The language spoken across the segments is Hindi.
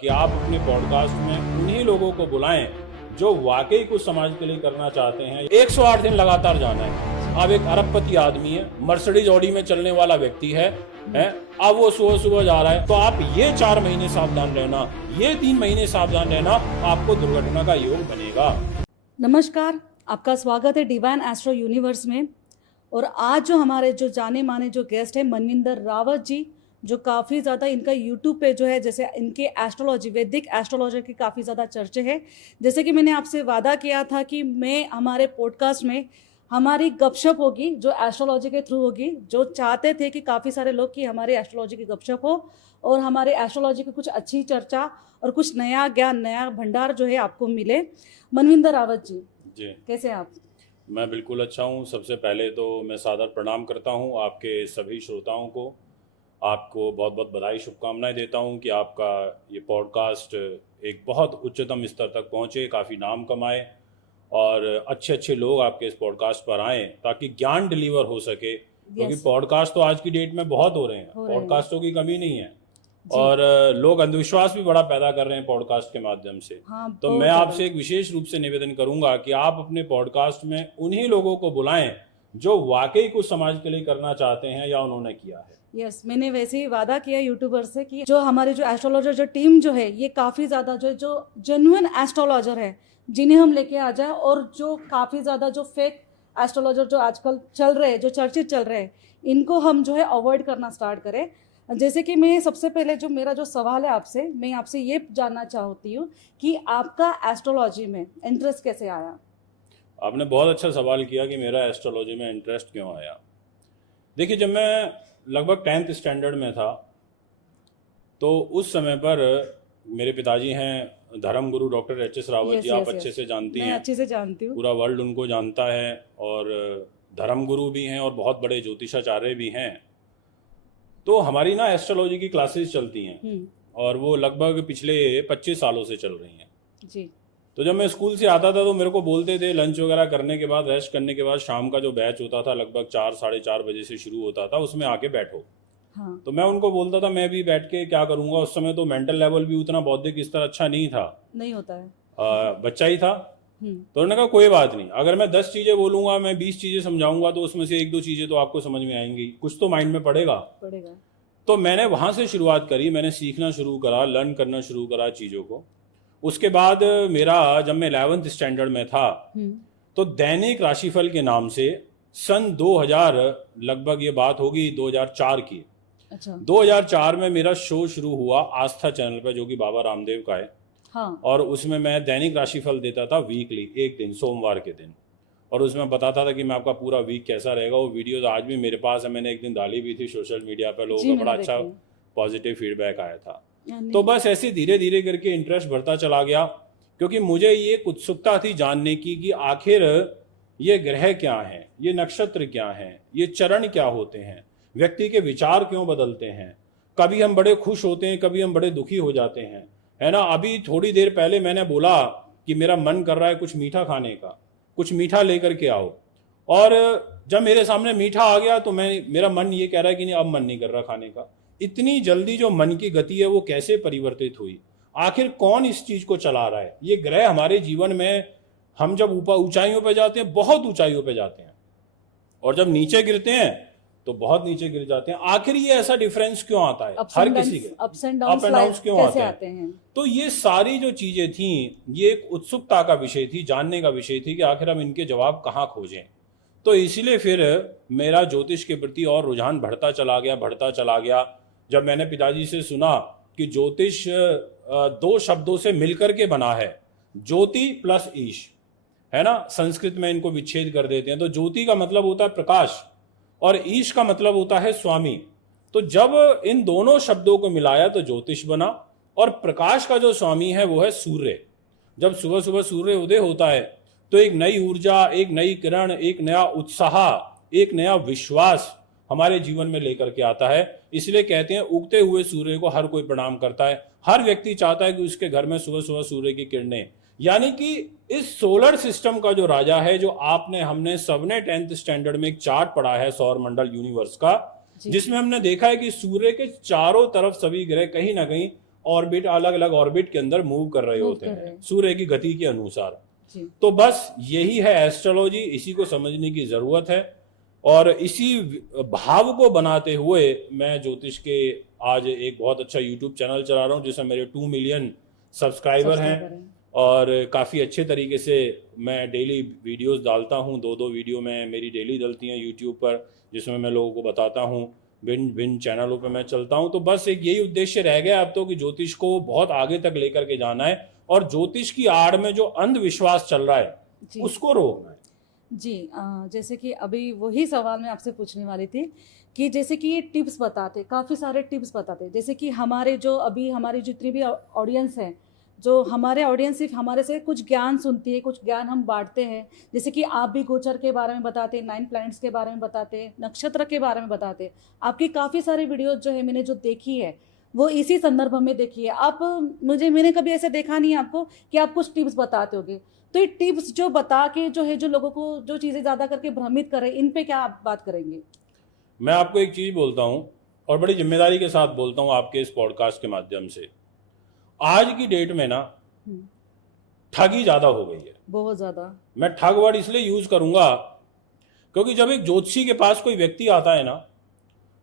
कि आप अपने पॉडकास्ट में उन्हीं लोगों को बुलाएं जो वाकई कुछ समाज के लिए करना चाहते हैं। 108 दिन लगातार जाना है। अब एक अरबपति आदमी है, मर्सिडीज ऑडी में चलने वाला व्यक्ति है, अब वो सुबह सुबह जा रहा है। तो आप ये 4 महीने सावधान रहना, ये 3 महीने सावधान रहना, आपको दुर्घटना का योग बनेगा। नमस्कार, आपका स्वागत है डिवाइन एस्ट्रो यूनिवर्स में। और आज जो हमारे जो जाने माने जो गेस्ट है मनविंदर रावत जी, जो काफ़ी ज़्यादा इनका यूट्यूब पे जो है जैसे इनके एस्ट्रोलॉजी, वैदिक एस्ट्रोलॉजी की काफ़ी ज़्यादा चर्चे है। जैसे कि मैंने आपसे वादा किया था कि मैं हमारे पॉडकास्ट में हमारी गपशप होगी जो एस्ट्रोलॉजी के थ्रू होगी। जो चाहते थे कि काफ़ी सारे लोग कि हमारे एस्ट्रोलॉजी की गपशप हो और हमारे एस्ट्रोलॉजी की कुछ अच्छी चर्चा और कुछ नया ज्ञान, नया भंडार जो है आपको मिले। मनविंदर रावत जी, कैसे हैं आप? मैं बिल्कुल अच्छा हूँ। सबसे पहले तो मैं सादर प्रणाम करता हूँ आपके सभी श्रोताओं को। आपको बहुत बहुत बधाई, शुभकामनाएं देता हूँ कि आपका ये पॉडकास्ट एक बहुत उच्चतम स्तर तक पहुँचे, काफ़ी नाम कमाए और अच्छे अच्छे लोग आपके इस पॉडकास्ट पर आएँ ताकि ज्ञान डिलीवर हो सके। क्योंकि पॉडकास्ट तो आज की डेट में बहुत हो रहे हैं, पॉडकास्टों की कमी नहीं है और लोग अंधविश्वास भी बड़ा पैदा कर रहे हैं पॉडकास्ट के माध्यम से। तो मैं आपसे एक विशेष रूप से निवेदन करूंगा कि आप अपने पॉडकास्ट में उन्हीं लोगों को बुलाएं जो वाकई कुछ समाज के लिए करना चाहते हैं या उन्होंने किया है। यस, मैंने वैसे ही वादा किया यूट्यूबर से कि जो हमारे जो एस्ट्रोलॉजर जो टीम जो है ये काफ़ी ज़्यादा जो जेन्युइन एस्ट्रोलॉजर है जिन्हें हम लेके आ जाए, और जो काफ़ी ज़्यादा जो फेक एस्ट्रोलॉजर जो आजकल चल रहे हैं, जो चर्चित चल रहे हैं, इनको हम जो है अवॉइड करना स्टार्ट करें। जैसे कि मैं सबसे पहले जो मेरा जो सवाल है आपसे, मैं आपसे ये जानना चाहती हूँ कि आपका एस्ट्रोलॉजी में इंटरेस्ट कैसे आया? आपने बहुत अच्छा सवाल किया कि मेरा एस्ट्रोलॉजी में इंटरेस्ट क्यों आया। देखिए, जब मैं लगभग 10th स्टैंडर्ड में था तो उस समय पर मेरे पिताजी हैं धर्मगुरु डॉक्टर एच.एस. रावत जी। आप अच्छे से जानती हैं, अच्छे से जानती हूँ, पूरा वर्ल्ड उनको जानता है और धर्मगुरु भी हैं और बहुत बड़े ज्योतिषाचार्य भी हैं। तो हमारी ना एस्ट्रोलॉजी की क्लासेस चलती हैं और वो लगभग पिछले 25 सालों से चल रही हैं जी। तो जब मैं स्कूल से आता था तो मेरे को बोलते थे, लंच वगैरह करने के बाद, रेस्ट करने के बाद, शाम का जो बैच होता था लगभग 4 साढ़े 4 बजे से शुरू होता था, उसमें आके बैठो। हाँ। तो मैं उनको बोलता था मैं भी बैठ के क्या करूंगा। उस समय तो मेंटल लेवल भी उतना बौद्धिक स्तर अच्छा नहीं था, नहीं होता है, बच्चा ही था। तो उन्होंने कहा कोई बात नहीं, अगर मैं 10 चीजें बोलूंगा, मैं 20 चीजें समझाऊंगा तो उसमें से 1-2 चीजें तो आपको समझ में आएंगी, कुछ तो माइंड में पड़ेगा। तो मैंने वहां से शुरुआत करी, मैंने सीखना शुरू करा, लर्न करना शुरू करा चीजों को। उसके बाद मेरा जब मैं 11th स्टैंडर्ड में था तो दैनिक राशिफल के नाम से सन 2000, लगभग ये बात होगी 2004 की। अच्छा। 2004 में मेरा शो शुरू हुआ आस्था चैनल पे, जो कि बाबा रामदेव का है। हाँ। और उसमें मैं दैनिक राशिफल देता था वीकली, एक दिन सोमवार के दिन, और उसमें बताता था कि मैं आपका पूरा वीक कैसा रहेगा। वो वीडियोस आज भी मेरे पास है, मैंने एक दिन डाली भी थी सोशल मीडिया पर, लोगों का बड़ा अच्छा पॉजिटिव फीडबैक आया था। तो बस ऐसे धीरे धीरे करके इंटरेस्ट बढ़ता चला गया, क्योंकि मुझे ये उत्सुकता थी जानने की कि आखिर ये ग्रह क्या हैं, ये नक्षत्र क्या हैं, ये चरण क्या होते हैं, व्यक्ति के विचार क्यों बदलते हैं, कभी हम बड़े खुश होते हैं, कभी हम बड़े दुखी हो जाते हैं, है ना। अभी थोड़ी देर पहले मैंने बोला कि मेरा मन कर रहा है कुछ मीठा खाने का, कुछ मीठा लेकर के आओ, और जब मेरे सामने मीठा आ गया तो मेरा मन ये कह रहा है कि नहीं, अब मन नहीं कर रहा खाने का। इतनी जल्दी जो मन की गति है वो कैसे परिवर्तित हुई, आखिर कौन इस चीज को चला रहा है। ये ग्रह हमारे जीवन में, हम जब ऊपर ऊंचाइयों पे जाते हैं, बहुत ऊंचाइयों पे जाते हैं, और जब नीचे गिरते हैं तो बहुत नीचे गिर जाते हैं। आखिर ये ऐसा डिफरेंस क्यों आता है, हर किसी के अप एंड डाउन्स क्यों आते हैं। तो ये सारी जो चीजें थी, ये एक उत्सुकता का विषय थी, जानने का विषय थी कि आखिर हम इनके जवाब कहाँ खोजें। तो इसीलिए फिर मेरा ज्योतिष के प्रति और रुझान बढ़ता चला गया। जब मैंने पिताजी से सुना कि ज्योतिष 2 शब्दों से मिलकर के बना है, ज्योति प्लस ईश, है ना। संस्कृत में इनको विच्छेद कर देते हैं, तो ज्योति का मतलब होता है प्रकाश और ईश का मतलब होता है स्वामी। तो जब इन दोनों शब्दों को मिलाया तो ज्योतिष बना, और प्रकाश का जो स्वामी है वो है सूर्य। जब सुबह सुबह सूर्य उदय होता है तो एक नई ऊर्जा, एक नई किरण, एक नया उत्साह, एक नया विश्वास हमारे जीवन में लेकर के आता है। इसलिए कहते हैं उगते हुए सूर्य को हर कोई प्रणाम करता है, हर व्यक्ति चाहता है कि उसके घर में सुबह सुबह सूर्य की किरणें, यानी कि इस सोलर सिस्टम का जो राजा है, जो हमने सबने 10th स्टैंडर्ड में एक चार्ट पढ़ा है सौर मंडल यूनिवर्स का, जिसमें हमने देखा है कि सूर्य के चारों तरफ सभी ग्रह कहीं ना कहीं ऑर्बिट, अलग अलग ऑर्बिट के अंदर मूव कर रहे होते हैं सूर्य की गति के अनुसार। तो बस यही है एस्ट्रोलॉजी, इसी को समझने की जरूरत है। और इसी भाव को बनाते हुए मैं ज्योतिष के आज एक बहुत अच्छा यूट्यूब चैनल चला रहा हूँ जिसमें मेरे 2 मिलियन सब्सक्राइबर हैं और काफ़ी अच्छे तरीके से मैं डेली वीडियोस डालता हूँ। 2 वीडियो में मेरी डेली डलती हैं यूट्यूब पर, जिसमें मैं लोगों को बताता हूँ, भिन्न चैनलों पे मैं चलता हूँ। तो बस एक यही उद्देश्य रह गया अब तो कि ज्योतिष को बहुत आगे तक लेकर के जाना है और ज्योतिष की आड़ में जो अंधविश्वास चल रहा है उसको रोकना है। जी, जैसे कि अभी वही सवाल मैं आपसे पूछने वाली थी कि जैसे कि ये टिप्स बताते, काफ़ी सारे टिप्स बताते, जैसे कि हमारे जो अभी हमारी जितनी भी ऑडियंस है, जो हमारे ऑडियंस सिर्फ हमारे से कुछ ज्ञान सुनती है, कुछ ज्ञान हम बांटते हैं। जैसे कि आप भी गोचर के बारे में बताते, 9 प्लैनेट्स के बारे में बताते, नक्षत्र के बारे में बताते। आपकी काफ़ी सारी वीडियोज जो है मैंने जो देखी है वो इसी संदर्भ में देखी है। आप मैंने कभी ऐसे देखा नहीं आपको कि आप कुछ टिप्स बताते होगे। तो ये टिप्स जो बता के जो है, जो लोगों को जो चीज़ें ज़्यादा करके भ्रमित कर रहे हैं, इन पे क्या आप बात करेंगे? मैं आपको एक चीज़ बोलता हूँ और बड़ी जिम्मेदारी के साथ बोलता हूँ आपके इस पॉडकास्ट के माध्यम से। आज की डेट में ना ठगी ज़्यादा हो गई है, बहुत ज़्यादा। मैं ठग वर्ड इसलिए यूज़ करूँगा क्योंकि जब एक ज्योतिषी के पास कोई व्यक्ति आता है ना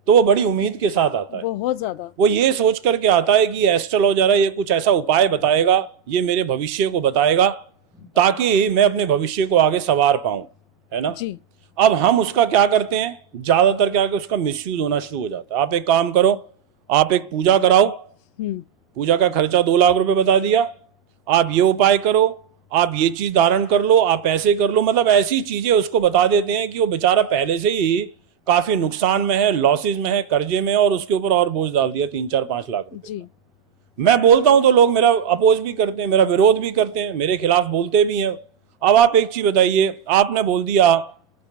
तो वो बड़ी उम्मीद के साथ आता है, बहुत ज्यादा। वो ये सोच करके आता है कि एस्ट्रोलॉजर है, ये कुछ ऐसा उपाय बताएगा, ये मेरे भविष्य को बताएगा ताकि मैं अपने भविष्य को आगे संवार पाऊं, है ना जी। अब हम उसका क्या करते हैं, ज्यादातर क्या करके उसका मिसयूज होना शुरू हो जाता है। आप एक काम करो, आप एक पूजा कराओ, पूजा का खर्चा 2 लाख रुपए बता दिया, आप ये उपाय करो, आप ये चीज धारण कर लो, आप ऐसे कर लो, मतलब ऐसी चीजें उसको बता देते हैं कि वो बेचारा पहले से ही काफी नुकसान में है, लॉसेज में है, कर्जे में है और उसके ऊपर और बोझ डाल दिया 3, 4, 5 लाख रुपए जी। मैं बोलता हूं तो लोग मेरा अपोज भी करते हैं, मेरा विरोध भी करते हैं, मेरे खिलाफ बोलते भी हैं। अब आप एक चीज बताइए, आपने बोल दिया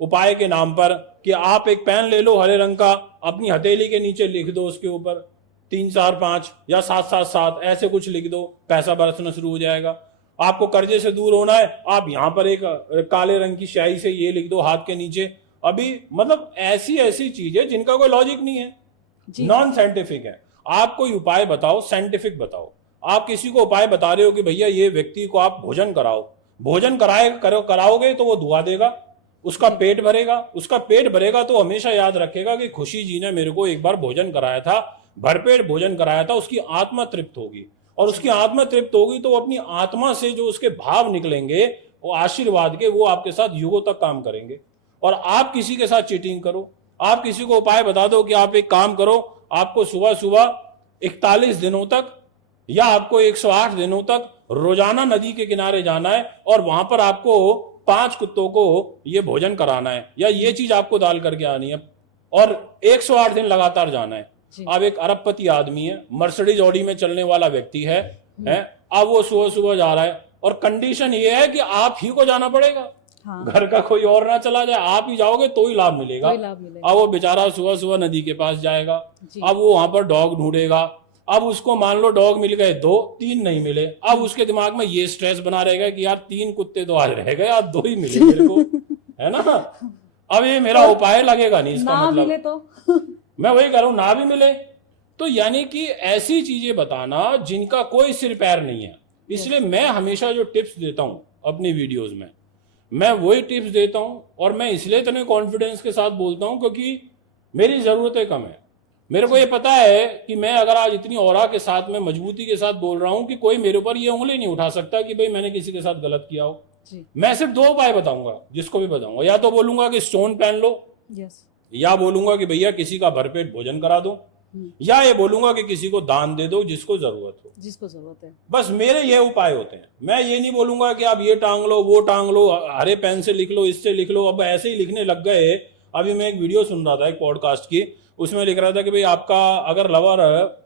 उपाय के नाम पर कि आप एक पेन ले लो हरे रंग का, अपनी हथेली के नीचे लिख दो, उसके ऊपर 3, 4, 5 या 7, 7, 7 ऐसे कुछ लिख दो, पैसा बरसना शुरू हो जाएगा। आपको कर्जे से दूर होना है, आप यहां पर एक काले रंग की स्याही से ये लिख दो हाथ के नीचे। अभी मतलब ऐसी चीजें जिनका कोई लॉजिक नहीं है, नॉन साइंटिफिक है। आप कोई उपाय बताओ, साइंटिफिक बताओ। आप किसी को उपाय बता रहे हो कि भैया ये व्यक्ति को आप भोजन कराओ, भोजन कराओगे तो वो दुआ देगा, उसका पेट भरेगा, उसका पेट भरेगा तो हमेशा याद रखेगा कि खुशी जी ने मेरे को एक बार भोजन कराया था, भरपेट भोजन कराया था, उसकी आत्मा तृप्त होगी और उसकी आत्मा तृप्त होगी तो वो अपनी आत्मा से जो उसके भाव निकलेंगे वो आशीर्वाद के, वो आपके साथ युगों तक काम करेंगे। और आप किसी के साथ चीटिंग करो, आप किसी को उपाय बता दो कि आप एक काम करो, आपको सुबह सुबह 41 दिनों तक या आपको 108 दिनों तक रोजाना नदी के किनारे जाना है और वहां पर आपको 5 कुत्तों को ये भोजन कराना है या ये चीज आपको डाल करके आनी है और 108 दिन लगातार जाना है। अब एक अरबपति आदमी है, मर्सिडीज ऑडी में चलने वाला व्यक्ति है, अब वो सुबह सुबह जा रहा है और कंडीशन ये है कि आप ही को जाना पड़ेगा, हाँ। घर का कोई और ना चला जाए, आप ही जाओगे तो ही लाभ मिलेगा। अब वो बेचारा सुबह सुबह नदी के पास जाएगा, अब वो वहां पर डॉग ढूंढेगा, अब उसको मान लो डॉग मिल गए 2, 3 नहीं मिले, अब उसके दिमाग में ये स्ट्रेस बना रहेगा कि यार 3 कुत्ते तो आज रह गए, अब 2 ही मिले मेरे को, है ना। अब ये मेरा उपाय लगेगा नहीं, इसका मतलब मिले तो मैं वही कह रहा हूं, ना भी मिले तो यानी कि ऐसी चीजें बताना जिनका कोई सिर पैर नहीं है। इसलिए मैं हमेशा जो टिप्स देता हूं अपनी वीडियोस में, मैं वही टिप्स देता हूं और मैं इसलिए इतने कॉन्फिडेंस के साथ बोलता हूं क्योंकि मेरी जरूरतें कम है। मेरे को ये पता है कि मैं अगर आज इतनी औरा के साथ में मजबूती के साथ बोल रहा हूं कि कोई मेरे ऊपर ये उंगली नहीं उठा सकता कि भाई मैंने किसी के साथ गलत किया हो। मैं सिर्फ 2 उपाय बताऊंगा, जिसको भी बताऊंगा, या तो बोलूंगा कि स्टोन पहन लो, या बोलूंगा कि भैया किसी का भरपेट भोजन करा दो, या ये बोलूंगा कि किसी को दान दे दो जिसको जरूरत है। बस मेरे ये उपाय होते हैं। मैं ये नहीं बोलूंगा कि आप ये टांग लो, वो टांग लो, हरे पेन से लिख लो, इससे लिख लो। अब ऐसे ही लिखने लग गए। अभी मैं एक वीडियो सुन रहा था एक पॉडकास्ट की, उसमें लिख रहा था कि भाई आपका अगर लवर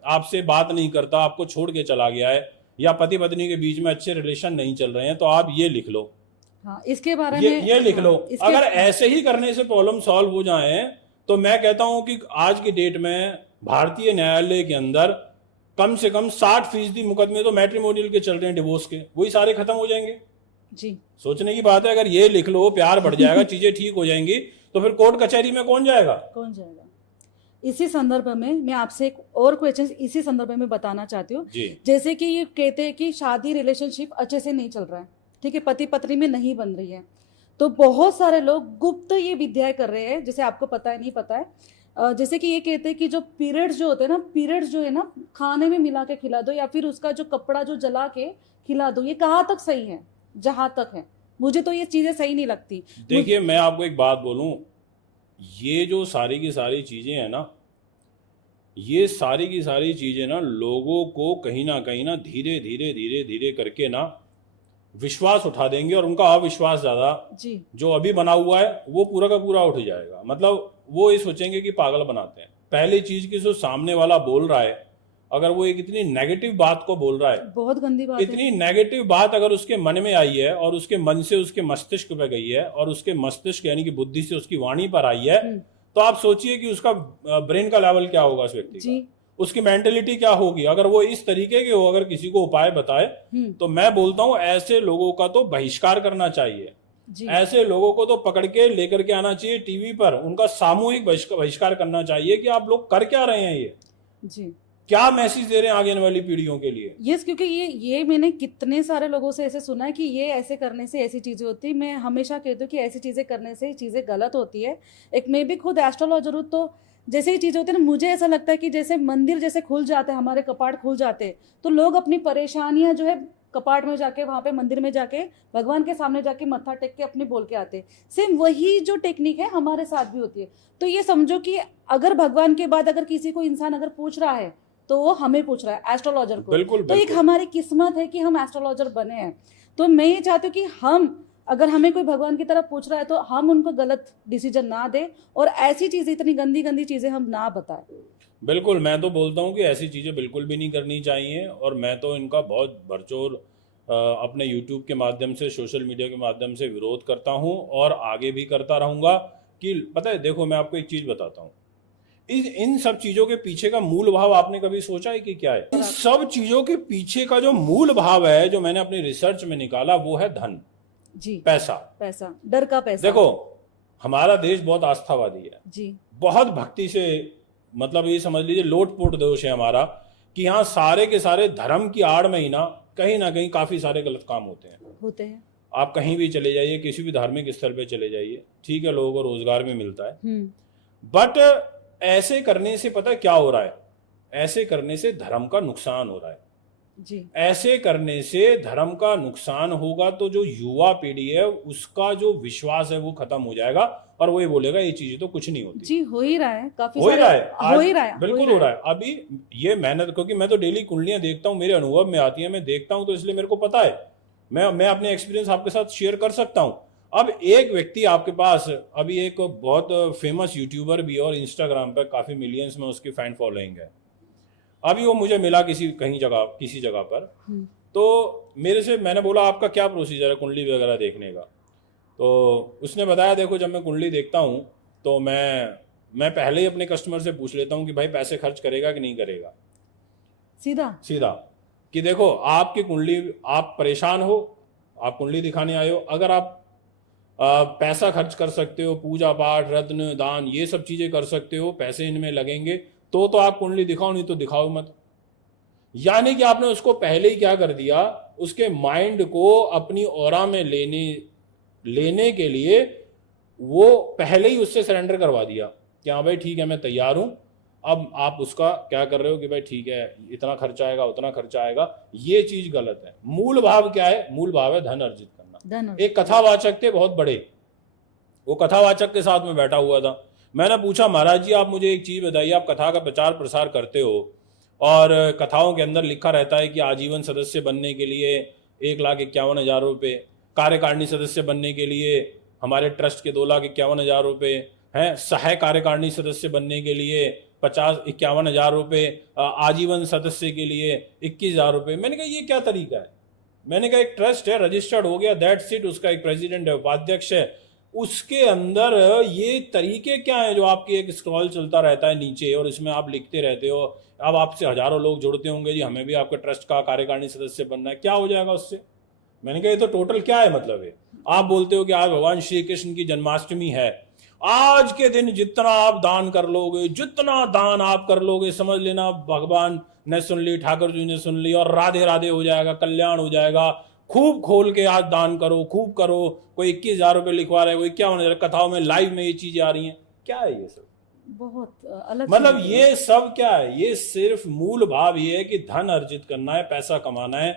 आपसे बात नहीं करता, आपको छोड़ के चला गया है, या पति पत्नी के बीच में अच्छे रिलेशन नहीं चल रहे हैं, तो आप ये लिख लो, हाँ, इसके बारे में ये लिख लो। अगर ऐसे ही करने से प्रॉब्लम सॉल्व हो जाए तो मैं कहता हूं कि आज की डेट में भारतीय न्यायालय के अंदर कम से कम 60% मुकदमे तो मैट्रिमोनियल के चल रहे हैं, डिवोर्स के, वही सारे खत्म हो जाएंगे जी। सोचने की बात है, अगर ये लिख लो, प्यार बढ़ जाएगा, चीजें ठीक हो जाएंगी, तो फिर कोर्ट कचहरी में कौन जाएगा? इसी संदर्भ में मैं आपसे एक और क्वेश्चन इसी संदर्भ में बताना चाहती हूँ। जी जैसे कि ये कहते हैं कि शादी रिलेशनशिप अच्छे से नहीं चल रहा है, ठीक है, पति पत्नी में नहीं बन रही है, तो बहुत सारे लोग गुप्त ये विद्याएं कर रहे हैं, जैसे आपको पता है नहीं पता है, जैसे कि ये कहते हैं कि जो पीरियड्स जो होते हैं ना, पीरियड्स जो है ना खाने में मिला के खिला दो, या फिर उसका जो कपड़ा जो जला के खिला दो। ये कहाँ तक सही है? जहां तक है, मुझे तो ये चीजें सही नहीं लगती। देखिए, मैं आपको एक बात बोलूं, ये जो सारी की सारी चीजें हैं ना, ये सारी की सारी चीजें ना लोगों को कहीं ना धीरे धीरे धीरे धीरे करके ना विश्वास उठा देंगे, और उनका अविश्वास ज्यादा जी जो अभी बना हुआ है वो पूरा का पूरा उठ जाएगा। मतलब वो ये सोचेंगे कि पागल बनाते हैं। पहली चीज की जो सामने वाला बोल रहा है, अगर वो एक इतनी नेगेटिव बात को बोल रहा है, बहुत गंदी बात है। इतनी नेगेटिव बात अगर उसके मन में आई है और उसके मन से उसके मस्तिष्क पे गई है और उसके मस्तिष्क यानी कि बुद्धि से उसकी वाणी पर आई है, तो आप सोचिए कि उसका ब्रेन का लेवल क्या होगा उस व्यक्ति का, उसकी मेंटेलिटी क्या होगी। अगर वो इस तरीके के हो, अगर किसी को उपाय बताए, तो मैं बोलता हूं ऐसे लोगों का तो बहिष्कार करना चाहिए। ऐसे लोगों को तो पकड़ के लेकर के आना चाहिए टीवी पर, उनका सामूहिक बहिष्कार करना चाहिए कि आप लोग कर क्या रहे हैं, ये जी क्या मैसेज दे रहे हैं आगे वाली पीढ़ियों के लिए। यस, क्योंकि ये मैंने कितने सारे लोगों से ऐसे सुना है कि ये ऐसे करने से ऐसी चीजें होती है। मैं हमेशा कहती हूँ कि ऐसी चीजें करने से चीजें गलत होती है। एक मैं भी खुद एस्ट्रोलॉजर हूँ, तो जैसे ही चीजें होती है ना, मुझे ऐसा लगता है कि जैसे मंदिर जैसे खुल जाते हैं, हमारे कपाट खुल जाते हैं, तो लोग अपनी परेशानियां जो है कपाट में जाके, वहां पे मंदिर में जाके, भगवान के सामने जाके मत्था टेक के अपनी बोल के आते। सेम वही जो टेक्निक है हमारे साथ भी होती है। तो ये समझो कि अगर भगवान के बाद अगर किसी को इंसान अगर पूछ रहा है, तो वो हमें पूछ रहा है, एस्ट्रोलॉजर को। बिल्कुल, तो एक हमारी किस्मत है कि हम एस्ट्रोलॉजर बने हैं। तो मैं ये चाहती हूँ कि हम, अगर हमें कोई भगवान की तरफ पूछ रहा है, तो हम उनको गलत डिसीजन ना दें और ऐसी चीजें, इतनी गंदी गंदी चीजें हम ना बताएं। बिल्कुल, मैं तो बोलता हूँ कि ऐसी चीज़ें बिल्कुल भी नहीं करनी चाहिए, और मैं तो इनका बहुत भरचोर अपने YouTube के माध्यम से, सोशल मीडिया के माध्यम से विरोध करता हूँ और आगे भी करता रहूँगा। कि पता है, देखो मैं आपको एक चीज़ बताता हूँ, इन सब चीज़ों के पीछे का मूल भाव आपने कभी सोचा है कि क्या है? इन सब चीज़ों के पीछे का जो मूल भाव है, जो मैंने अपनी रिसर्च में निकाला, वो है धन जी, पैसा, डर का पैसा। देखो, हमारा देश बहुत आस्थावादी है जी, बहुत भक्ति से, मतलब ये समझ लीजिए लोटपोट दोष है हमारा, कि यहाँ सारे के सारे धर्म की आड़ में ही ना कहीं काफी सारे गलत काम होते हैं। आप कहीं भी चले जाइए, किसी भी धार्मिक स्थल पे चले जाइए, ठीक है, लोगों को रोजगार भी मिलता है, बट ऐसे करने से पता है क्या हो रहा है? ऐसे करने से धर्म का नुकसान हो रहा है जी। ऐसे करने से धर्म का नुकसान होगा तो जो युवा पीढ़ी है उसका जो विश्वास है वो खत्म हो जाएगा, और वो ये बोलेगा ये चीजें तो कुछ नहीं होती। जी, हो ही रहा है, काफी हो ही रहा है, हो ही रहा है, बिल्कुल हो रहा है। अभी ये मेहनत, क्योंकि मैं तो डेली कुंडलियां देखता हूँ, मेरे अनुभव में आती है, मैं देखता हूँ, तो इसलिए मेरे को पता है, मैं अपने एक्सपीरियंस आपके साथ शेयर कर सकता हूँ। अब एक व्यक्ति आपके पास, अभी एक बहुत फेमस यूट्यूबर भी है और इंस्टाग्राम पर काफी मिलियंस में उसकी फैन फॉलोइंग है। अभी वो मुझे मिला किसी जगह पर, तो मेरे से, मैंने बोला आपका क्या प्रोसीजर है कुंडली वगैरह देखने का? तो उसने बताया, देखो जब मैं कुंडली देखता हूँ तो मैं पहले ही अपने कस्टमर से पूछ लेता हूँ कि भाई पैसे खर्च करेगा कि नहीं करेगा, सीधा कि देखो आपकी कुंडली, आप परेशान हो, आप कुंडली दिखाने आए हो, अगर आप पैसा खर्च कर सकते हो, पूजा पाठ, रत्न दान, ये सब चीजें कर सकते हो, पैसे इनमें लगेंगे, तो आप कुंडली दिखाओ, नहीं तो दिखाओ मत। यानी कि आपने उसको पहले ही क्या कर दिया, उसके माइंड को अपनी ऑरा में लेने के लिए वो पहले ही उससे सरेंडर करवा दिया कि हाँ भाई ठीक है मैं तैयार हूं। अब आप उसका क्या कर रहे हो कि भाई ठीक है इतना खर्चा आएगा, उतना खर्चा आएगा, ये चीज गलत है। मूल भाव क्या है? मूल भाव है धन अर्जित करना। एक कथावाचक थे बहुत बड़े, वो कथावाचक के साथ में बैठा हुआ था, मैंने पूछा महाराज जी आप मुझे एक चीज बताइए, आप कथा का प्रचार प्रसार करते हो और कथाओं के अंदर लिखा रहता है कि आजीवन सदस्य बनने के लिए 1,51,000 रुपये, कार्यकारिणी सदस्य बनने के लिए हमारे ट्रस्ट के 2,51,000 रुपये हैं, सहायक कार्यकारिणी सदस्य बनने के लिए 51,000 रुपये, आजीवन सदस्य के लिए 21,000 रुपये। मैंने कहा ये क्या तरीका है? मैंने कहा एक ट्रस्ट है, रजिस्टर्ड हो गया, दैट्स इट, उसका एक प्रेसिडेंट है, उपाध्यक्ष है, उसके अंदर ये तरीके क्या है जो आपकी एक स्क्रॉल चलता रहता है नीचे और इसमें आप लिखते रहते हो। अब आपसे हजारों लोग जुड़ते होंगे जी हमें भी आपके ट्रस्ट का कार्यकारिणी सदस्य बनना है, क्या हो जाएगा उससे? मैंने कहा ये तो टोटल क्या है मतलब है? आप बोलते हो कि आज भगवान श्री कृष्ण की जन्माष्टमी है आज के दिन जितना आप दान कर लोगे, जितना दान आप कर लोगे, समझ लेना भगवान ने सुन ली, ठाकुर जी ने सुन ली और राधे राधे हो जाएगा, कल्याण हो जाएगा। खूब खोल के आज दान करो, खूब करो। कोई 21,000 रुपये लिखवा रहा है, कोई 51,000, कथाओं में लाइव में ये चीजें आ रही हैं। क्या है ये सब? बहुत अलग मतलब चीज़ है। ये सब क्या है? ये सिर्फ मूल भाव ये है कि धन अर्जित करना है, पैसा कमाना है,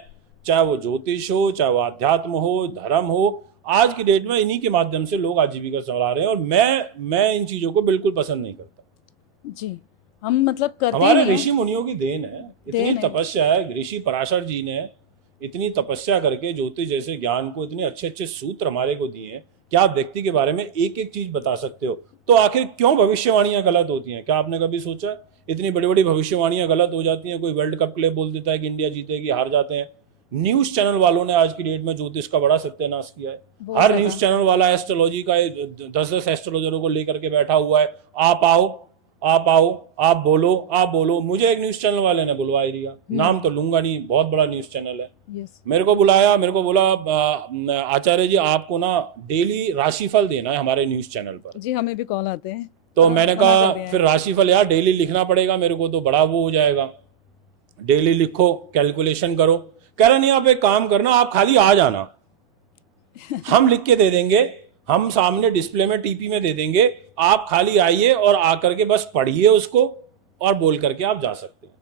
चाहे वो ज्योतिष हो, चाहे वो अध्यात्म हो, धर्म हो। आज की डेट में इन्हीं के माध्यम से लोग आजीविका चला रहे हैं और मैं इन चीजों को बिल्कुल पसंद नहीं करता। जी, हम मतलब करते हमारे नहीं हैं। ऋषि मुनियों की देन है, इतनी तपस्या है। ऋषि पराशर जी ने इतनी तपस्या करके ज्योतिष जैसे ज्ञान को, इतने अच्छे अच्छे सूत्र हमारे को दिए हैं कि आप व्यक्ति के बारे में एक एक चीज बता सकते हो। तो आखिर क्यों भविष्यवाणियां गलत होती हैं? क्या आपने कभी सोचा है? इतनी बड़ी बड़ी भविष्यवाणियां गलत हो जाती हैं। कोई वर्ल्ड कप के लिए बोल देता है कि इंडिया जीतेगी, हार जाते हैं। न्यूज चैनल वालों ने आज की डेट में ज्योतिष का बड़ा सत्यानाश किया है। हर न्यूज चैनल वाला एस्ट्रोलॉजी का 10-10 एस्ट्रोलॉजरों को लेकर के बैठा हुआ है। आप आओ, आप आओ, आप बोलो, आप बोलो। मुझे एक न्यूज चैनल वाले ने बुलवा दिया, नाम तो लूंगा नहीं, बहुत बड़ा न्यूज चैनल है। मेरे को बुलाया, मेरे को बोला आचार्य जी आपको ना डेली राशिफल देना है हमारे न्यूज चैनल पर। जी, हमें भी कॉल आते हैं। तो मैंने कहा फिर राशिफल यार डेली लिखना पड़ेगा मेरे को, तो बड़ा वो हो जाएगा। डेली लिखो, कैलकुलेशन करो। कह रहा नहीं, आप एक काम करना, आप खाली आ जाना, हम लिख के दे देंगे, हम सामने डिस्प्ले में टीपी में दे देंगे, आप खाली आइए और आकर के बस पढ़िए उसको और बोल करके आप जा सकते हैं।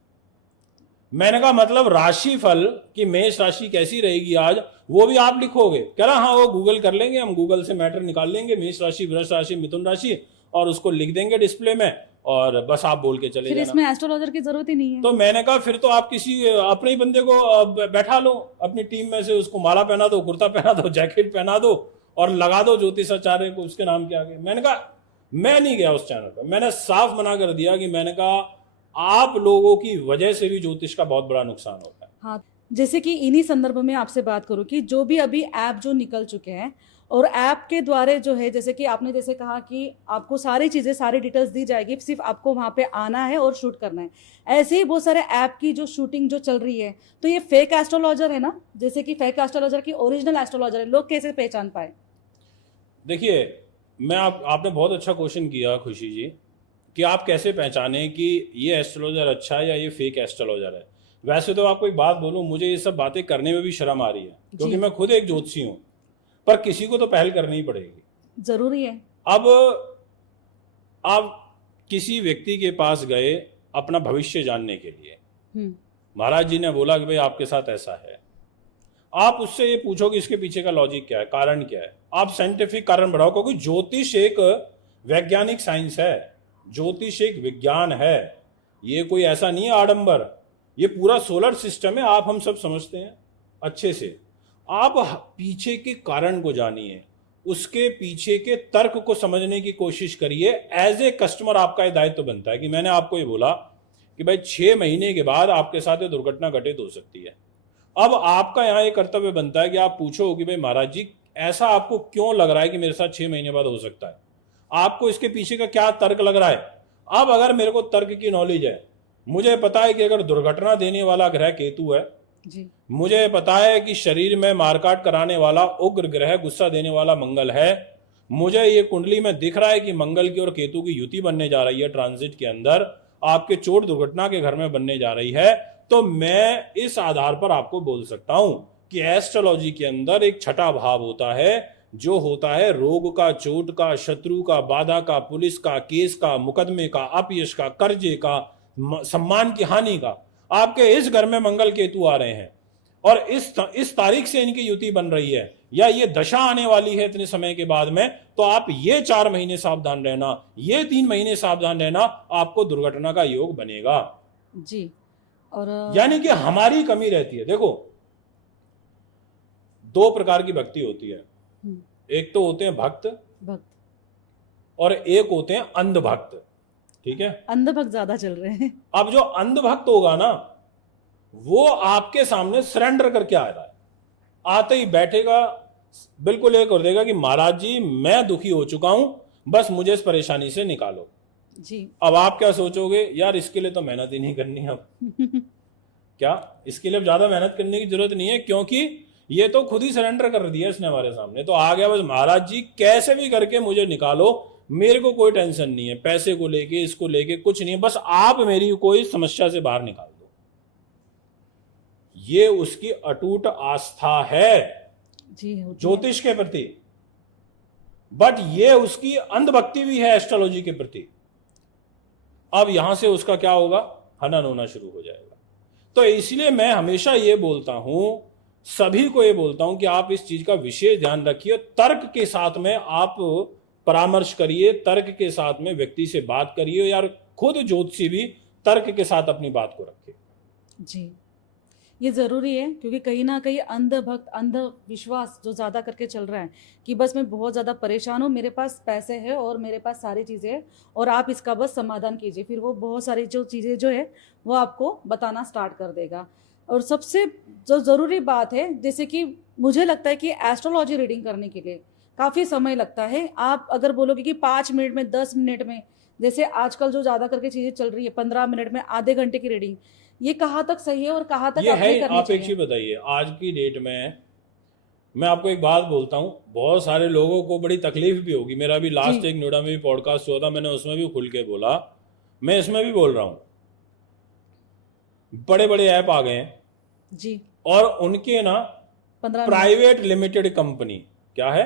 मैंने कहा मतलब राशिफल की मेष राशि कैसी रहेगी आज, वो भी आप लिखोगे? कह रहा हाँ, वो गूगल कर लेंगे, हम गूगल से मैटर निकाल लेंगे, मेष राशि, वृष राशि, मिथुन राशि, और उसको लिख देंगे डिस्प्ले में और बस आप बोल के चले फिर जाना। इसमें एस्ट्रोलॉजर की जरूरत ही नहीं है। तो मैंने कहा फिर तो आप किसी अपने ही बंदे को बैठा लो अपनी टीम में से, उसको माला पहना दो, कुर्ता पहना दो, जैकेट पहना दो और लगा दो ज्योतिषाचार्य को उसके नाम के आगे। मैंने कहा मैं नहीं गया उस चैनल पर। मैंने साफ मना कर दिया कि मैंने कहा आप लोगों की वजह से भी ज्योतिष का बहुत बड़ा नुकसान होता है। हाँ, जैसे कि इन्हीं संदर्भ में आपसे बात करूं कि जो भी अभी ऐप जो निकल चुके हैं और ऐप के द्वारा जो है, जैसे कि आपने जैसे कहा कि आपको सारी चीज़ें, सारी डिटेल्स दी जाएगी, सिर्फ आपको वहाँ पे आना है और शूट करना है। ऐसे ही बहुत सारे ऐप की जो शूटिंग जो चल रही है, तो ये फेक एस्ट्रोलॉजर है ना? जैसे कि फेक एस्ट्रोलॉजर की ओरिजिनल एस्ट्रोलॉजर है, लोग कैसे पहचान पाए? देखिए, आपने बहुत अच्छा क्वेश्चन किया खुशी जी, कि आप कैसे पहचाने कि ये एस्ट्रोलॉजर अच्छा है या ये फेक एस्ट्रोलॉजर है। वैसे तो आपको एक बात बोलूं, मुझे ये सब बातें करने में भी शर्म आ रही है, क्योंकि मैं खुद एक ज्योतिषी हूं, पर किसी को तो पहल करनी ही पड़ेगी, जरूरी है। अब आप किसी व्यक्ति के पास गए अपना भविष्य जानने के लिए, महाराज जी ने बोला कि भाई आपके साथ ऐसा है, आप उससे ये पूछो कि इसके पीछे का लॉजिक क्या है, कारण क्या है। आप साइंटिफिक कारण बढ़ाओ, क्योंकि ज्योतिष एक वैज्ञानिक साइंस है, ज्योतिष एक विज्ञान है, ये कोई ऐसा नहीं है आडंबर, ये पूरा सोलर सिस्टम है, आप हम सब समझते हैं अच्छे से। आप पीछे के कारण को जानिए, उसके पीछे के तर्क को समझने की कोशिश करिए। एज ए कस्टमर आपका ये दायित्व बनता है कि मैंने आपको ये बोला कि भाई 6 महीने के बाद आपके साथ ये दुर्घटना घटित हो सकती है। अब आपका यहाँ ये कर्तव्य बनता है कि आप पूछो कि भाई महाराज जी ऐसा आपको क्यों लग रहा है कि मेरे साथ 6 महीने बाद हो सकता है, आपको इसके पीछे का क्या तर्क लग रहा है। अब अगर मेरे को तर्क की नॉलेज है, मुझे पता है कि अगर दुर्घटना देने वाला ग्रह केतु है जी, मुझे पता है कि शरीर में मारकाट कराने वाला उग्र ग्रह गुस्सा देने वाला मंगल है, मुझे ये कुंडली में दिख रहा है कि मंगल की और केतु की युति बनने जा रही है, ट्रांजिट के अंदर आपके चोट दुर्घटना के घर में बनने जा रही है, तो मैं इस आधार पर आपको बोल सकता हूं कि एस्ट्रोलॉजी के अंदर एक छठा भाव होता है, जो होता है रोग का, चोट का, शत्रु का, बाधा का, पुलिस का, केस का, मुकदमे का, अपयश का, कर्जे का, सम्मान की हानि का। आपके इस घर में मंगल केतु आ रहे हैं और इस तारीख से इनकी युति बन रही है, या ये दशा आने वाली है इतने समय के बाद में, तो आप ये 4 महीने सावधान रहना, ये 3 महीने सावधान रहना, आपको दुर्घटना का योग बनेगा जी। और यानी कि हमारी कमी रहती है। देखो 2 प्रकार की भक्ति होती है, एक तो होते हैं भक्त और एक होते हैं अंधभक्त, ठीक है? अंधभक्त ज्यादा चल रहे हैं। अब जो अंधभक्त होगा ना, वो आपके सामने सरेंडर करके आ रहा है, आते ही बैठेगा, बिल्कुल ये कर देगा कि महाराज जी मैं दुखी हो चुका हूं, बस मुझे इस परेशानी से निकालो जी। अब आप क्या सोचोगे, यार इसके लिए तो मेहनत ही नहीं करनी अब क्या इसके लिए ज्यादा मेहनत करने की जरूरत नहीं है, क्योंकि ये तो खुद ही सरेंडर कर दिया इसने हमारे सामने। तो आ गया बस महाराज जी कैसे भी करके मुझे निकालो, मेरे को कोई टेंशन नहीं है, पैसे को लेके, इसको लेके कुछ नहीं है, बस आप मेरी कोई समस्या से बाहर निकाल दो। ये उसकी अटूट आस्था है जी होती है। ज्योतिष के प्रति, बट ये उसकी अंधभक्ति भी है एस्ट्रोलॉजी के प्रति। अब यहां से उसका क्या होगा, हनन होना शुरू हो जाएगा। तो इसलिए मैं हमेशा ये बोलता हूं, सभी को ये बोलता हूं कि आप इस चीज का विशेष ध्यान रखिए, तर्क के साथ में आप परामर्श करिए, तर्क के साथ में व्यक्ति से बात करिए, यार खुद ज्योतिषी भी तर्क के साथ अपनी बात को रखे। जी, ये ज़रूरी है, क्योंकि कहीं ना कहीं अंधभक्त, अंधविश्वास जो ज़्यादा करके चल रहा है कि बस मैं बहुत ज़्यादा परेशान हूँ, मेरे पास पैसे है और मेरे पास सारी चीज़ें हैं और आप इसका बस समाधान कीजिए, फिर वो बहुत सारी जो चीज़ें जो है वो आपको बताना स्टार्ट कर देगा। और सबसे जो ज़रूरी बात है, जैसे कि मुझे लगता है कि एस्ट्रोलॉजी रीडिंग करने के लिए काफ़ी समय लगता है। आप अगर बोलोगे कि 5 मिनट में, 10 मिनट में, जैसे आजकल जो ज़्यादा करके चीज़ें चल रही है 15 मिनट में, आधे घंटे की रीडिंग, ये कहाँ तक सही है और कहाँ तक ये आपने है। करनी आप एक चाहिए? चीज बताइए, आज की डेट में मैं आपको एक बात बोलता हूँ, बहुत सारे लोगों को बड़ी तकलीफ भी होगी। मेरा भी लास्ट एक नोएडा में भी पॉडकास्ट हुआ था, मैंने उसमें भी खुल के बोला, मैं इसमें भी बोल रहा हूँ। बड़े बड़े ऐप आ गए हैं जी, और उनके ना 15 प्राइवेट लिमिटेड कंपनी, क्या है,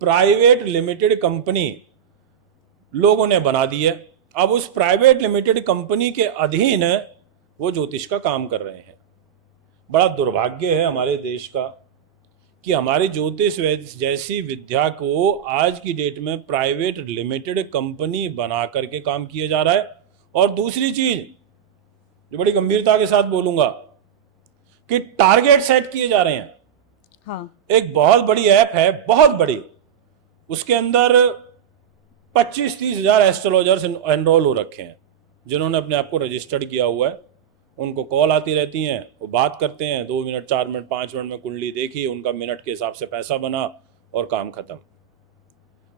प्राइवेट लिमिटेड कंपनी लोगों ने बना दी है। अब उस प्राइवेट लिमिटेड कंपनी के अधीन वो ज्योतिष का काम कर रहे हैं। बड़ा दुर्भाग्य है हमारे देश का कि हमारी ज्योतिष जैसी विद्या को आज की डेट में प्राइवेट लिमिटेड कंपनी बना करके काम किया जा रहा है। और दूसरी चीज जो बड़ी गंभीरता के साथ बोलूंगा कि टारगेट सेट किए जा रहे हैं। हाँ, एक बहुत बड़ी ऐप है, बहुत बड़ी, उसके अंदर 25-30 हजार एस्ट्रोलॉजर्स एनरोल हो रखे हैं, जिन्होंने अपने आप को रजिस्टर्ड किया हुआ है। उनको कॉल आती रहती हैं, वो बात करते हैं, 2 मिनट, 4 मिनट, 5 मिनट में कुंडली देखी, उनका मिनट के हिसाब से पैसा बना और काम खत्म।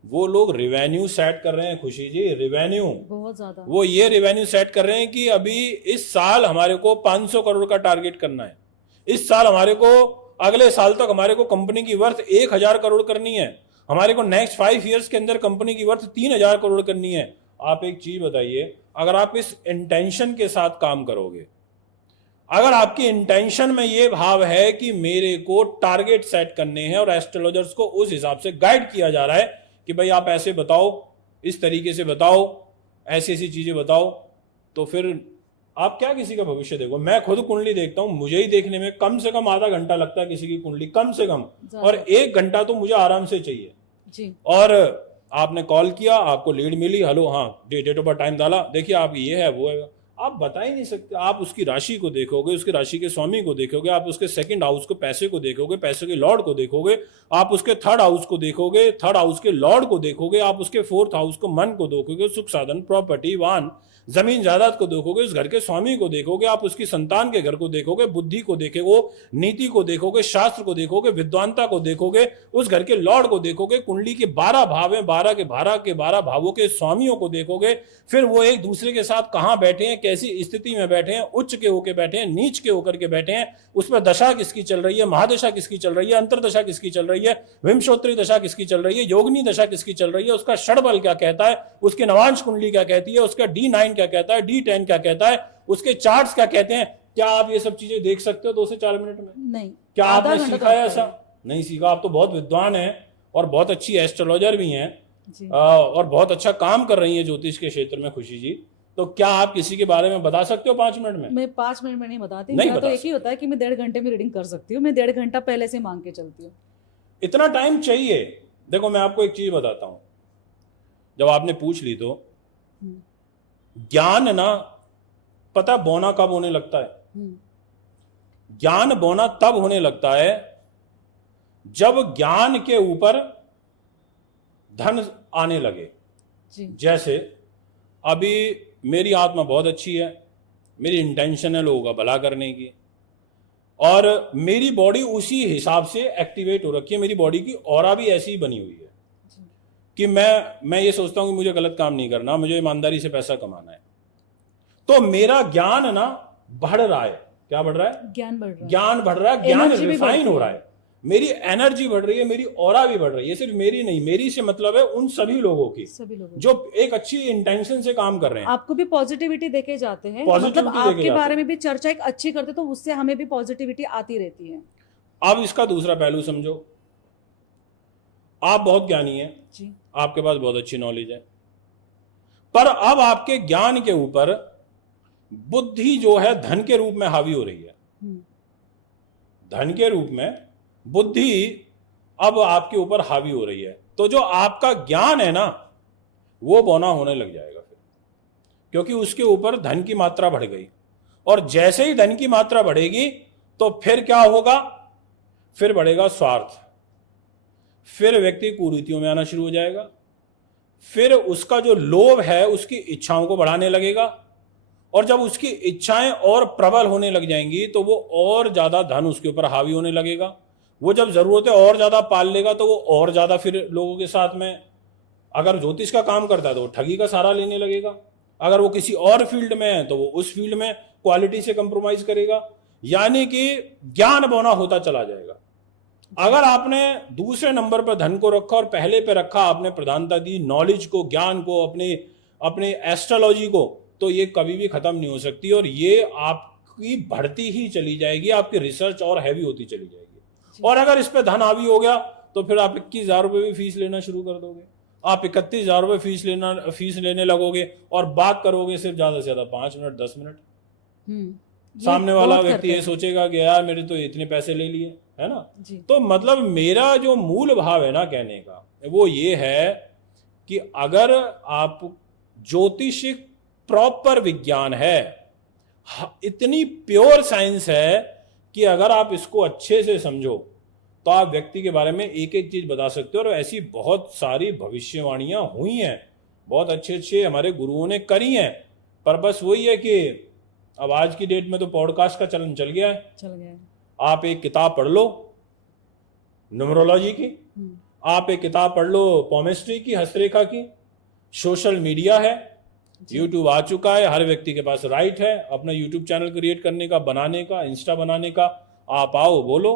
वो लोग रिवेन्यू सेट कर रहे हैं, खुशी जी, रिवेन्यू बहुत ज्यादा। वो ये रिवेन्यू सेट कर रहे हैं कि अभी इस साल हमारे को 500 करोड़ का टारगेट करना है, इस साल हमारे को, अगले साल तक हमारे को कंपनी की वर्थ 1000 करोड़ करनी है, हमारे को नेक्स्ट 5 इयर्स के अंदर कंपनी की वर्थ 3000 करोड़ करनी है। आप एक चीज बताइए, अगर आप इस इंटेंशन के साथ काम करोगे, अगर आपकी इंटेंशन में ये भाव है कि मेरे को टारगेट सेट करने हैं और एस्ट्रोलॉजर्स को उस हिसाब से गाइड किया जा रहा है कि भाई आप ऐसे बताओ, इस तरीके से बताओ, ऐसी ऐसी चीजें बताओ, तो फिर आप क्या किसी का भविष्य देखो। मैं खुद कुंडली देखता हूं, मुझे ही देखने में कम से कम आधा घंटा लगता है किसी की कुंडली, कम से कम, और 1 घंटा तो मुझे आराम से चाहिए जी। और आपने कॉल किया, आपको लीड मिली, हेलो, हाँ, डेट ऑफ बर्थ टाइम डाला, देखिए आप ये है वो है, आप बता ही नहीं सकते। आप उसकी राशि को देखोगे, उसकी राशि के स्वामी को देखोगे, आप उसके सेकंड हाउस को, पैसे को देखोगे, पैसे के लॉर्ड को देखोगे, आप उसके थर्ड हाउस को देखोगे, थर्ड हाउस के लॉर्ड को देखोगे, आप उसके फोर्थ हाउस को, मन को देखोगे, सुख साधन, प्रॉपर्टी, वाहन, जमीन जायदाद को देखोगे, उस घर के स्वामी को देखोगे, आप उसकी संतान के घर को देखोगे, बुद्धि को देखोगे, नीति को देखोगे, शास्त्र को देखोगे, विद्वानता को देखोगे, उस घर के लॉर्ड को देखोगे, कुंडली के 12 भाव हैं, 12 के 12 भावों के स्वामियों को देखोगे, फिर वो एक दूसरे के साथ कहां बैठे हैं, कैसी स्थिति में बैठे हैं, उच्च के होकर बैठे हैं, नीच के होकर के बैठे हैं, उसमें दशा किसकी चल रही है, महादशा किसकी चल रही है, अंतरदशा किसकी चल रही है, विंशोत्तरी दशा किसकी चल रही है, योगिनी दशा किसकी चल रही है, उसका षडबल क्या कहता है, उसके नवांश कुंडली क्या कहती है, उसका D9 क्या कहता है, D10 क्या कहता है, उसके चार्ट्स क्या कहते हैं। क्या आप ये सब चीजें देख सकते हो 2 से 4 मिनट में? नहीं। क्या आपने सीखा है ऐसा? नहीं सीखा। आप तो बहुत विद्वान हैं और बहुत अच्छी एस्ट्रोलॉजर भी हैं और बहुत अच्छा काम कर रही है ज्योतिष के क्षेत्र में, खुशी जी। तो क्या आप किसी के बारे में बता सकते हो 5 मिनट में? मैं 5 मिनट में नहीं बताती। नहीं मेरा तो बता एक ही होता है कि मैं 1.5 घंटे में रीडिंग कर सकती हूँ। मैं 1.5 घंटा पहले से मांग के चलती हूँ। इतना टाइम चाहिए? देखो मैं आपको एक चीज बताता हूं, जब आपने पूछ ली तो ज्ञान ना, पता बोना कब होने लगता है? ज्ञान बोना तब होने लगता है जब ज्ञान के ऊपर धन आने लगे जी। जैसे अभी मेरी आत्मा बहुत अच्छी है, मेरी इंटेंशन है लोगों का भला करने की, और मेरी बॉडी उसी हिसाब से एक्टिवेट हो रखी है। मेरी बॉडी की ऑरा भी ऐसी ही बनी हुई है कि मैं ये सोचता हूं कि मुझे गलत काम नहीं करना, मुझे ईमानदारी से पैसा कमाना है। तो मेरा ज्ञान ना बढ़ रहा है। क्या बढ़ रहा है? ज्ञान बढ़ रहा है, ज्ञान बढ़ रहा है, ज्ञान रिफाइन हो रहा है। मेरी एनर्जी बढ़ रही है, मेरी ऑरा भी बढ़ रही है। सिर्फ मेरी नहीं, मेरी से मतलब है उन सभी लोगों की, सभी लोग जो एक अच्छी इंटेंशन से काम कर रहे हैं। आपको भी पॉजिटिविटी देके जाते हैं, Positivity मतलब देके आपके जाते बारे हैं। में भी चर्चा एक अच्छी करते तो उससे हमें भी पॉजिटिविटी आती रहती है। अब इसका दूसरा पहलू समझो, आप बहुत ज्ञानी हैं जी, आपके पास बहुत अच्छी नॉलेज है, पर अब आपके ज्ञान के ऊपर बुद्धि जो है धन के रूप में हावी हो रही है। धन के रूप में बुद्धि अब आपके ऊपर हावी हो रही है, तो जो आपका ज्ञान है ना वो बौना होने लग जाएगा फिर, क्योंकि उसके ऊपर धन की मात्रा बढ़ गई। और जैसे ही धन की मात्रा बढ़ेगी तो फिर क्या होगा, फिर बढ़ेगा स्वार्थ, फिर व्यक्ति कुरीतियों में आना शुरू हो जाएगा, फिर उसका जो लोभ है उसकी इच्छाओं को बढ़ाने लगेगा, और जब उसकी इच्छाएं और प्रबल होने लग जाएंगी तो वो और ज्यादा धन उसके ऊपर हावी होने लगेगा। वो जब जरूरतें और ज्यादा पाल लेगा तो वो और ज्यादा फिर लोगों के साथ में, अगर ज्योतिष का काम करता है तो वो ठगी का सहारा लेने लगेगा, अगर वो किसी और फील्ड में है तो वो उस फील्ड में क्वालिटी से कंप्रोमाइज करेगा, यानी कि ज्ञान बौना होता चला जाएगा। अगर आपने दूसरे नंबर पर धन को रखा और पहले पे रखा आपने प्रधानता दी नॉलेज को, ज्ञान को, अपने एस्ट्रोलॉजी को, तो ये कभी भी खत्म नहीं हो सकती, और ये आपकी बढ़ती ही चली जाएगी, आपकी रिसर्च और हैवी होती चली जाएगी। और अगर इस पे धन हावी हो गया तो फिर आप 21,000 रुपये भी फीस लेना शुरू कर दोगे, आप 31,000 रुपये फीस लेने लगोगे, और बात करोगे सिर्फ ज्यादा से ज्यादा 5 मिनट 10 मिनट। सामने वाला व्यक्ति ये सोचेगा कि यार मेरे तो इतने पैसे ले लिए, है ना। तो मतलब मेरा जो मूल भाव है ना कहने का वो ये है कि अगर आप ज्योतिषिक प्रॉपर विज्ञान है, इतनी प्योर साइंस है कि अगर आप इसको अच्छे से समझो तो आप व्यक्ति के बारे में एक एक चीज बता सकते हो। और ऐसी बहुत सारी भविष्यवाणियां हुई हैं, बहुत अच्छे अच्छे हमारे गुरुओं ने करी हैं, पर बस वही है कि अब आज की डेट में तो पॉडकास्ट का चलन चल गया है। आप एक किताब पढ़ लो न्यूमरोलॉजी की, आप एक किताब पढ़ लो पॉमेस्ट्री की, हस्तरेखा की, सोशल मीडिया है, यूट्यूब आ चुका है, हर व्यक्ति के पास राइट है अपना यूट्यूब चैनल क्रिएट करने का, बनाने का, इंस्टा बनाने का। आप आओ बोलो।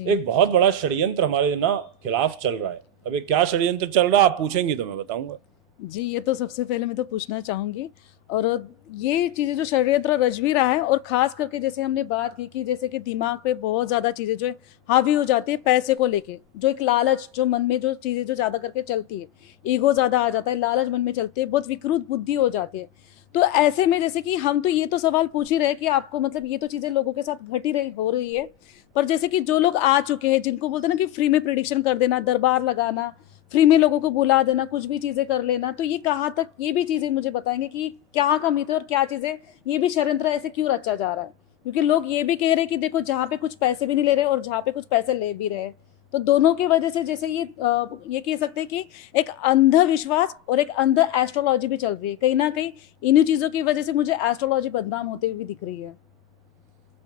एक बहुत बड़ा षड्यंत्र हमारे ना खिलाफ चल रहा है। अब क्या षड्यंत्र चल रहा है आप पूछेंगी तो मैं बताऊंगा। जी, ये तो सबसे पहले मैं तो पूछना चाहूँगी, और ये चीज़ें जो षड्यंत्र रच भी रहा है, और ख़ास करके जैसे हमने बात की कि जैसे कि दिमाग पे बहुत ज़्यादा चीज़ें जो है हावी हो जाती है पैसे को लेके, जो एक लालच जो मन में जो चीज़ें जो ज़्यादा करके चलती है, ईगो ज़्यादा आ जाता है, लालच मन में चलती है, बहुत विकृत बुद्धि हो जाती है। तो ऐसे में जैसे कि हम तो ये तो सवाल पूछ ही रहे कि आपको मतलब ये तो चीज़ें लोगों के साथ घट ही हो रही है, पर जैसे कि जो लोग आ चुके हैं जिनको बोलते हैं ना कि फ्री में प्रिडिक्शन कर देना, दरबार लगाना, फ्री में लोगों को बुला देना, कुछ भी चीज़ें कर लेना, तो ये कहाँ तक, ये भी चीज़ें मुझे बताएंगे कि क्या का मिथ है और क्या चीज़ें ये भी षड्यंत्र ऐसे क्यों रचा जा रहा है। क्योंकि लोग ये भी कह रहे हैं कि देखो जहाँ पे कुछ पैसे भी नहीं ले रहे और जहाँ पे कुछ पैसे ले भी रहे, तो दोनों की वजह से जैसे ये कह सकते हैं कि एक अंधविश्वास और एक अंध एस्ट्रोलॉजी भी चल रही है। कहीं ना कहीं इन्हीं चीज़ों की वजह से मुझे एस्ट्रोलॉजी बदनाम होते हुए भी दिख रही है।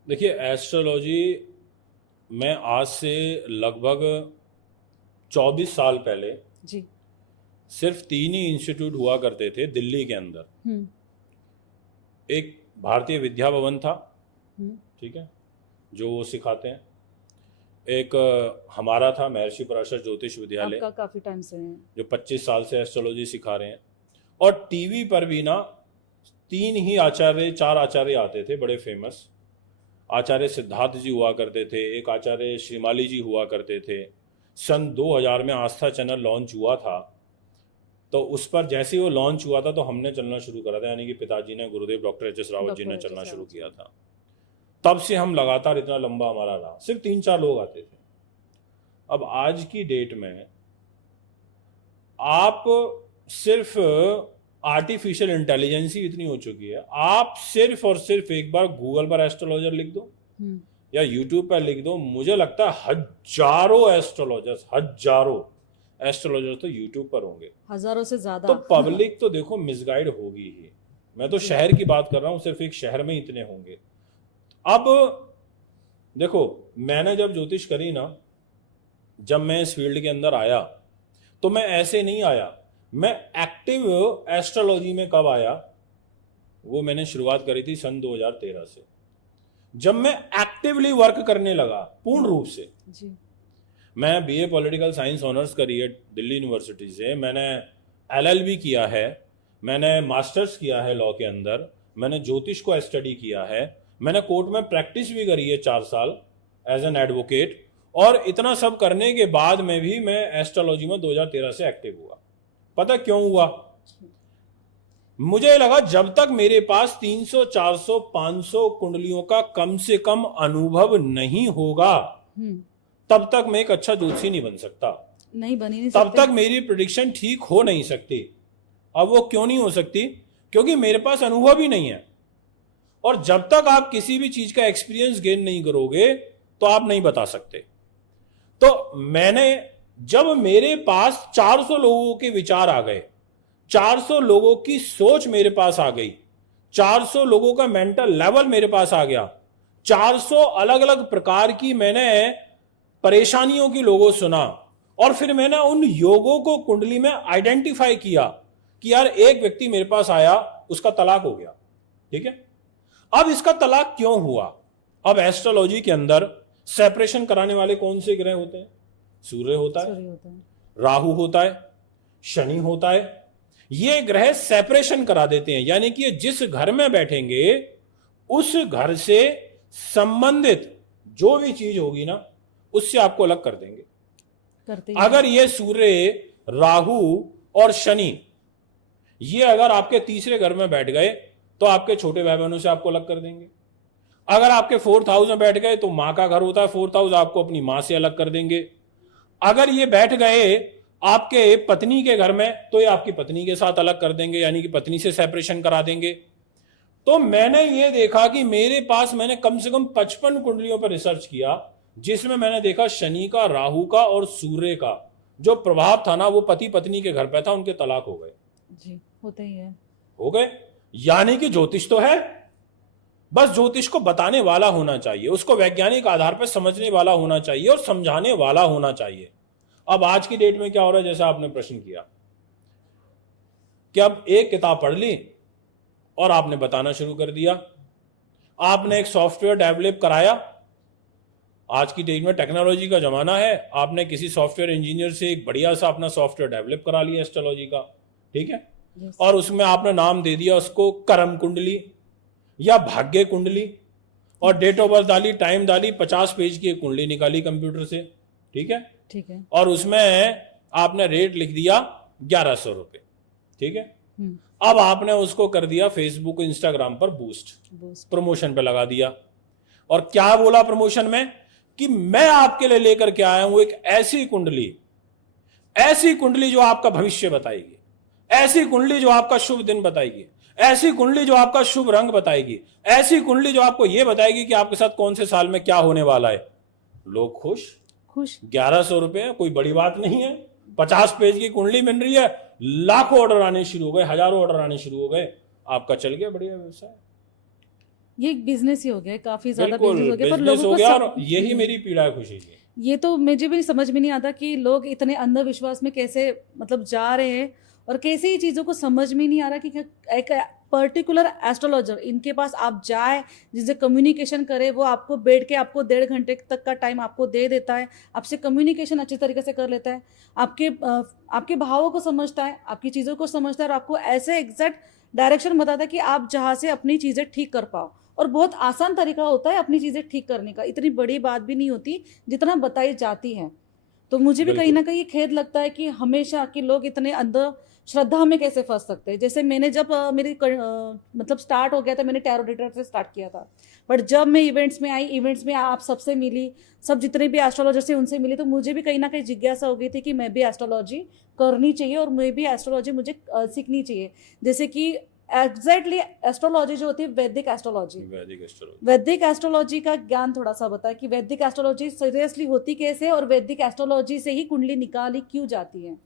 देखिए एस्ट्रोलॉजी में आज से लगभग 24 साल पहले जी सिर्फ 3 ही इंस्टीट्यूट हुआ करते थे दिल्ली के अंदर। एक भारतीय विद्या भवन था, ठीक है, जो वो सिखाते हैं। एक हमारा था महर्षि पराशर ज्योतिष विद्यालय, काफी टाइम से है, जो 25 साल से एस्ट्रोलॉजी सिखा रहे हैं। और टीवी पर भी ना 3 ही आचार्य 4 आचार्य आते थे बड़े फेमस। आचार्य सिद्धार्थ जी हुआ करते थे, एक आचार्य श्रीमाली जी हुआ करते थे। सन 2000 में आस्था चैनल लॉन्च हुआ था, तो उस पर जैसे ही वो लॉन्च हुआ था तो हमने चलना शुरू करा था, यानी कि पिताजी ने, गुरुदेव डॉक्टर एच.एस. रावत जी ने चलना शुरू किया था। तब से हम लगातार इतना लंबा हमारा रहा, सिर्फ 3-4 लोग आते थे। अब आज की डेट में आप सिर्फ आर्टिफिशियल इंटेलिजेंस ही इतनी हो चुकी है, आप सिर्फ और सिर्फ एक बार गूगल पर एस्ट्रोलॉजर लिख दो या यूट्यूब पर लिख दो, मुझे लगता है हजारों एस्ट्रोलॉजर तो यूट्यूब पर होंगे, हजारों से ज्यादा। तो पब्लिक तो देखो मिसगाइड होगी ही। मैं तो शहर की बात कर रहा हूं, सिर्फ एक शहर में इतने होंगे। अब देखो मैंने जब ज्योतिष करी ना, जब मैं इस फील्ड के अंदर आया तो मैं ऐसे नहीं आया, मैं एक्टिव एस्ट्रोलॉजी में कब आया, वो मैंने शुरुआत करी थी सन 2013 से। जब मैं एक्टिवली वर्क करने लगा पूर्ण रूप से, जी मैं बीए पॉलिटिकल साइंस ऑनर्स करी है दिल्ली यूनिवर्सिटी से, मैंने एलएलबी किया है, मैंने मास्टर्स किया है लॉ के अंदर, मैंने ज्योतिष को स्टडी किया है, मैंने कोर्ट में प्रैक्टिस भी करी है 4 साल एज एन एडवोकेट, और इतना सब करने के बाद में भी मैं एस्ट्रोलॉजी में 2013 से एक्टिव हुआ। पता क्यों हुआ? मुझे लगा जब तक मेरे पास 300, 400, 500 कुंडलियों का कम से कम अनुभव नहीं होगा तब तक मैं एक अच्छा ज्योतिषी नहीं बन सकता, नहीं बनी नहीं तब सकते। तक मेरी प्रिडिक्शन ठीक हो नहीं सकती। अब वो क्यों नहीं हो सकती? क्योंकि मेरे पास अनुभव ही नहीं है, और जब तक आप किसी भी चीज का एक्सपीरियंस गेन नहीं करोगे तो आप नहीं बता सकते। तो मैंने, जब मेरे पास 400 लोगों के विचार आ गए, 400 लोगों की सोच मेरे पास आ गई, 400 लोगों का मेंटल लेवल मेरे पास आ गया, 400 अलग अलग प्रकार की मैंने परेशानियों की लोगों सुना, और फिर मैंने उन योगों को कुंडली में आइडेंटिफाई किया कि यार एक व्यक्ति मेरे पास आया, उसका तलाक हो गया, ठीक है। अब इसका तलाक क्यों हुआ? अब एस्ट्रोलॉजी के अंदर सेपरेशन कराने वाले कौन से ग्रह होते हैं? सूर्य होता है, राहु होता है, शनि होता है। ये ग्रह सेपरेशन करा देते हैं, यानी कि जिस घर में बैठेंगे उस घर से संबंधित जो भी चीज होगी ना, उससे आपको अलग कर देंगे। अगर ये सूर्य, राहु और शनि ये अगर आपके तीसरे घर में बैठ गए तो आपके छोटे भाई बहनों से आपको अलग कर देंगे। अगर आपके 4th हाउस में बैठ गए तो मां का घर होता है 4th हाउस, आपको अपनी मां से अलग कर देंगे। अगर ये बैठ गए आपके पत्नी के घर में तो ये आपकी पत्नी के साथ अलग कर देंगे, यानी कि पत्नी से सेपरेशन करा देंगे। तो मैंने ये देखा कि मेरे पास, मैंने कम से कम 55 कुंडलियों पर रिसर्च किया, जिसमें मैंने देखा शनि का, राहु का और सूर्य का जो प्रभाव था ना, वो पति पत्नी के घर पे था, उनके तलाक हो गए। जी होते ही है, हो गए। यानी कि ज्योतिष तो है, बस ज्योतिष को बताने वाला होना चाहिए, उसको वैज्ञानिक आधार पर समझने वाला होना चाहिए और समझाने वाला होना चाहिए। अब आज की डेट में क्या हो रहा है, जैसा आपने प्रश्न किया कि अब एक किताब पढ़ ली और आपने बताना शुरू कर दिया, आपने एक सॉफ्टवेयर डेवलप कराया। आज की डेट में टेक्नोलॉजी का जमाना है, आपने किसी सॉफ्टवेयर इंजीनियर से एक बढ़िया सा अपना सॉफ्टवेयर डेवलप करा लिया एस्ट्रोलॉजी का, ठीक है। और उसमें आपने नाम दे दिया उसको कर्म कुंडली या भाग्य कुंडली, और डेट ऑफ बर्थ डाली, टाइम डाली, 50 पेज की एक कुंडली निकाली कंप्यूटर से, ठीक है। ठीक है। और उसमें आपने रेट लिख दिया 1100 रुपए, ठीक है। अब आपने उसको कर दिया फेसबुक, इंस्टाग्राम पर बूस्ट, प्रमोशन पे लगा दिया। और क्या बोला प्रमोशन में कि मैं आपके लिए लेकर के आया हूं एक ऐसी कुंडली जो आपका भविष्य बताएगी, ऐसी कुंडली जो आपका शुभ दिन बताएगी, ऐसी कुंडली जो आपका शुभ रंग बताएगी, ऐसी कुंडली जो आपको यह बताएगी कि आपके साथ कौन से साल में क्या होने वाला है। लोग खुश। 1100 रुपए कोई बड़ी बात नहीं है, 50 पेज की कुंडली मिल रही है, लाखों ऑर्डर आने शुरू हो गए, हजारों ऑर्डर आने शुरू हो गए, आपका चल गया बढ़िया व्यवसाय। ये एक बिजनेस ही हो गया, काफी ज्यादा बिल्कुल बिजनेस हो गया, पर बिजनेस लोगों हो को गया, और यही मेरी पीड़ा है खुशी की। ये तो मुझे भी समझ में नहीं आता कि लोग इतने अंधविश्वास में कैसे मतलब जा रहे हैं, और कैसे ही चीज़ों को समझ में नहीं आ रहा कि एक पर्टिकुलर एस्ट्रोलॉजर इनके पास आप जाए, जिससे कम्युनिकेशन करे, वो आपको बैठ के आपको 1.5 घंटे तक का टाइम आपको दे देता है, आपसे कम्युनिकेशन अच्छी तरीके से कर लेता है, आपके भावों को समझता है, आपकी चीज़ों को समझता है, और आपको ऐसे एग्जैक्ट डायरेक्शन बताता है कि आप जहाँ से अपनी चीज़ें ठीक कर पाओ। और बहुत आसान तरीका होता है अपनी चीज़ें ठीक करने का, इतनी बड़ी बात भी नहीं होती जितना बताई जाती है। तो मुझे भी कहीं ना कहीं खेद लगता है कि हमेशा कि लोग इतने अंदर श्रद्धा में कैसे फंस सकते हैं। जैसे मैंने जब मेरी मतलब स्टार्ट हो गया था, मैंने टैरो रीडर से स्टार्ट किया था, बट जब मैं इवेंट्स में आई, इवेंट्स में आप सबसे मिली, सब जितने भी एस्ट्रोलॉजर से उनसे मिली, तो मुझे भी कहीं ना कहीं जिज्ञासा हो गई थी कि मैं भी एस्ट्रोलॉजी करनी चाहिए और मैं भी एस्ट्रोलॉजी मुझे सीखनी चाहिए। जैसे कि एग्जैक्टली एस्ट्रोलॉजी जो होती है वैदिक एस्ट्रोलॉजी का ज्ञान थोड़ा सा बताया कि वैदिक एस्ट्रोलॉजी सीरियसली होती कैसे, और वैदिक एस्ट्रोलॉजी से ही कुंडली निकाली क्यों जाती है।